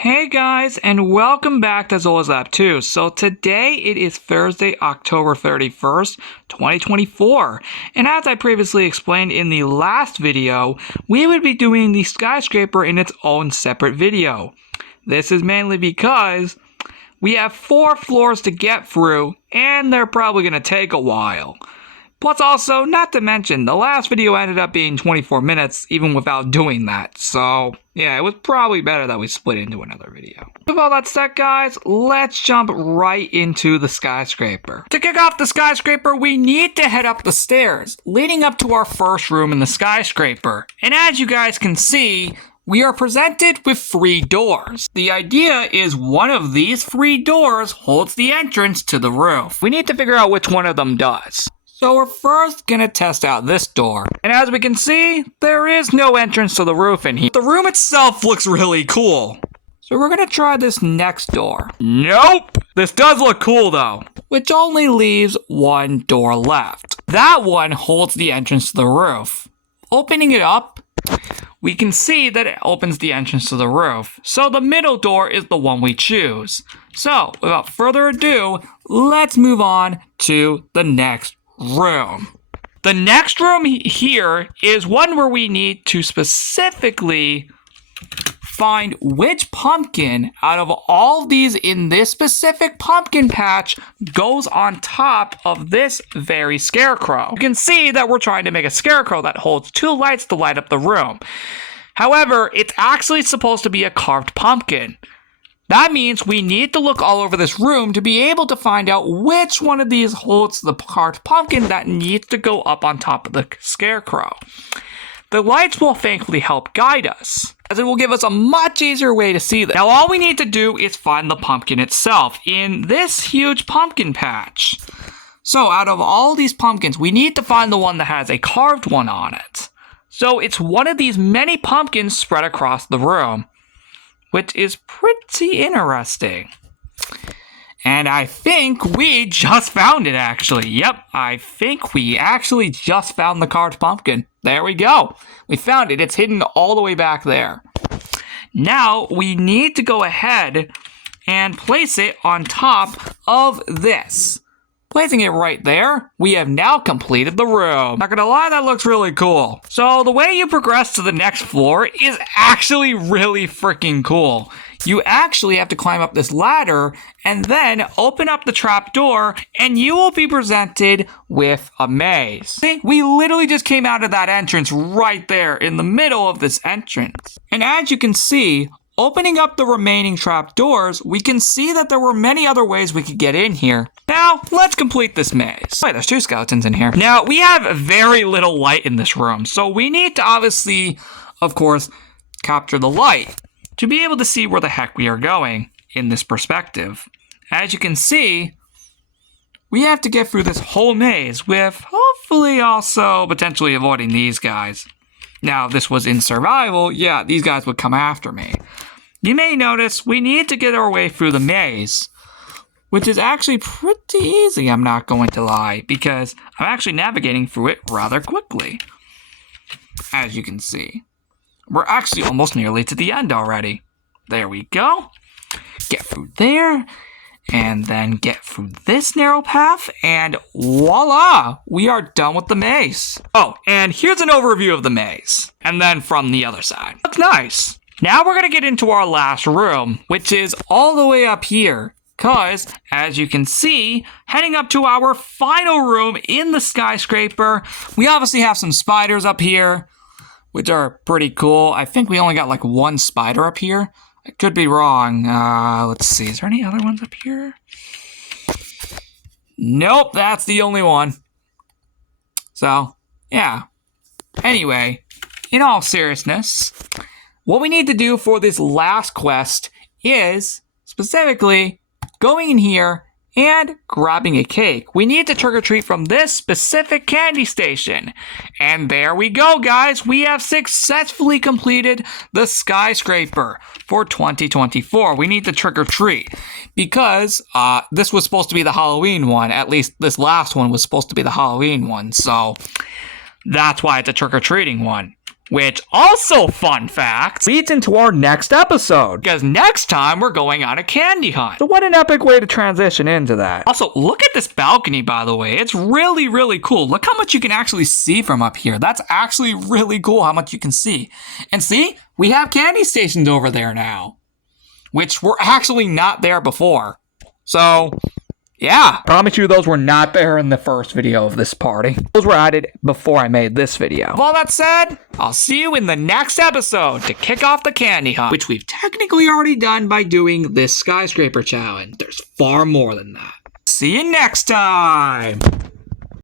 Hey guys, and welcome back to Zola's Lab 2. So today it is Thursday, October 31st, 2024. And as I previously explained in the last video, we would be doing the skyscraper in its own separate video. This is mainly because we have 4 floors to get through, and they're probably going to take a while. Plus also, not to mention, the last video ended up being 24 minutes even without doing that. So, yeah, it was probably better that we split into another video. With all that said, guys, let's jump right into the skyscraper. To kick off the skyscraper, we need to head up the stairs, leading up to our first room in the skyscraper. And as you guys can see, we are presented with 3 doors. The idea is one of these 3 doors holds the entrance to the roof. We need to figure out which one of them does. So we're first gonna test out this door. And as we can see, there is no entrance to the roof in here. The room itself looks really cool. So we're gonna try this next door. Nope! This does look cool though. Which only leaves 1 door left. That one holds the entrance to the roof. Opening it up, we can see that it opens the entrance to the roof. So the middle door is the one we choose. So without further ado, let's move on to the next room. The next room here is one where we need to specifically find which pumpkin out of all these in this specific pumpkin patch goes on top of this very scarecrow. You can see that we're trying to make a scarecrow that holds 2 lights to light up the room. However, it's actually supposed to be a carved pumpkin. That means we need to look all over this room to be able to find out which one of these holds the carved pumpkin that needs to go up on top of the scarecrow. The lights will thankfully help guide us, as it will give us a much easier way to see this. Now all we need to do is find the pumpkin itself in this huge pumpkin patch. So out of all these pumpkins, we need to find the one that has a carved one on it. So it's one of these many pumpkins spread across the room, which is pretty interesting. And I think we just found it, actually. Yep, I think we actually just found the carved pumpkin. There we go. We found it. It's hidden all the way back there. Now, we need to go ahead and place it on top of this. Placing it right there, we have now completed the room. Not gonna lie, that looks really cool. So the way you progress to the next floor is actually really freaking cool. You actually have to climb up this ladder and then open up the trap door and you will be presented with a maze. See, we literally just came out of that entrance right there in the middle of this entrance. And as you can see, opening up the remaining trap doors, we can see that there were many other ways we could get in here. Now, let's complete this maze. Wait, there's 2 skeletons in here. Now, we have very little light in this room, so we need to obviously, of course, capture the light to be able to see where the heck we are going in this perspective. As you can see, we have to get through this whole maze with hopefully also potentially avoiding these guys. Now, if this was in survival, yeah, these guys would come after me. You may notice we need to get our way through the maze, which is actually pretty easy, I'm not going to lie, because I'm actually navigating through it rather quickly. As you can see, we're actually almost nearly to the end already. There we go. Get through there, and then get through this narrow path, and voila! We are done with the maze. Oh, and here's an overview of the maze, and then from the other side. Looks nice. Now we're gonna get into our last room, which is all the way up here. Because, as you can see, heading up to our final room in the skyscraper, we obviously have some spiders up here, which are pretty cool. I think we only got like 1 spider up here. I could be wrong. Let's see. Is there any other ones up here? Nope, that's the only one. So, yeah. Anyway, in all seriousness, what we need to do for this last quest is, specifically, going in here and grabbing a cake. We need to trick-or-treat from this specific candy station. And there we go, guys. We have successfully completed the skyscraper for 2024. We need to trick-or-treat because this was supposed to be the Halloween one. At least this last one was supposed to be the Halloween one. So that's why it's a trick-or-treating one. Which also, fun fact, leads into our next episode. Because next time we're going on a candy hunt. So what an epic way to transition into that. Also, look at this balcony, by the way. It's really, really cool. Look how much you can actually see from up here. That's actually really cool how much you can see. And see, we have candy stations over there now, which were actually not there before. So, yeah. Promise you those were not there in the first video of this party. Those were added before I made this video. With all that said, I'll see you in the next episode to kick off the candy hunt, which we've technically already done by doing this skyscraper challenge. There's far more than that. See you next time.